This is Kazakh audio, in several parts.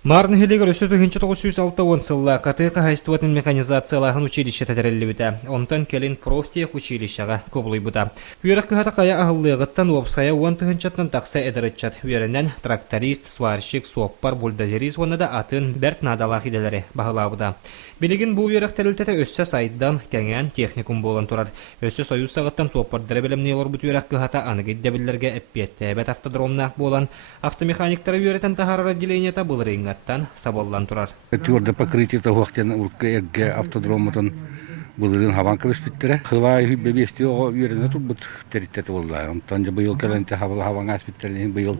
Марын хелигер өсө 1906 сылла катыка хайстуатын механизациялаһын училище тәтәреллибите. Онтан келин профтех училищега көбулуйбута. Үерек кыһата кая аһыллыгыттан уопсая 10-тан такса эдеритчат. Үеренен тракторист, сварщик, соппар, бульдозерист онада атын берт надалах иделери баһылабыта. Билигин бу үерек тәрилтете өссө сайдан кеңен техникум болан турар. Өссө союз сагыттан соппардары белемне олор бут үерек кыһата аныгы дебиллерге эппиеттебет автодромнах болан автомеханиктары үеретен тахарар отделениета былырыйын аттан саболлан турар. Твердо покрытие того, что урка автодроматон был хаванка беспиттере. Хлай бебести его уверенно тут будет территория волла. Он там же был каленте хаванга спиттере был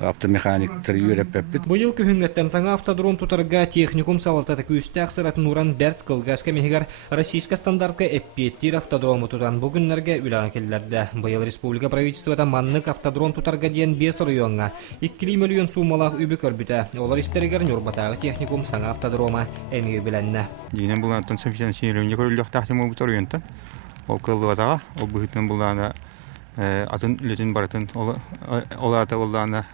автомеханик терьюре пеппит. Быйыл күһүнгәттән саңа автодром тутарга техникум салататы күстәк сыратын уран дәрт кылгаска мехигар российска стандартка эппеттир автодрому тутан бүгүннәргә үлән келләрдә. Быйыл республика правительствода маннык автодром тутарга дигән 5 районга 2 миллион суммалак үбү көрбүтә. Олар истәргәр Нюрбатагы техникум саңа автодрома эми беләнне. Дигән булган софинансирование көрүлөк тахтымы бу торыйынтан. Ол кылдыбатага, ол быгытын булганда атын летин баратын олата олдана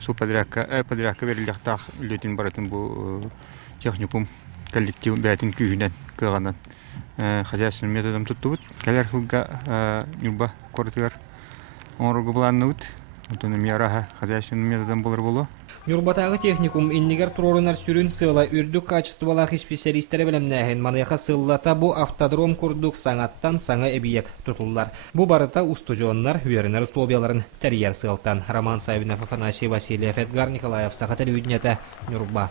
супадракка берилек тах летин баратын бу техникум коллектив бәтин күйүнен кыганан хозяйственный методом туттубут. Келер хылга юба кортер онругу буланнут. Антон мияраха хозяйственный методом булыр болу. Нюрбатагы техникум иннигер турорунар сүрүн сыла үрдүк качестволах специалисттери белемнәһен манайха сыллата бу автодром курдук саңаттан саңа эбиек тутуллар. Бу барыта устужоннар үеренер условияларын тәрияр сылтан. Роман Савинов, Афанасий Васильев, Эдгар Николаев, Сахател Виднята, Нюрба.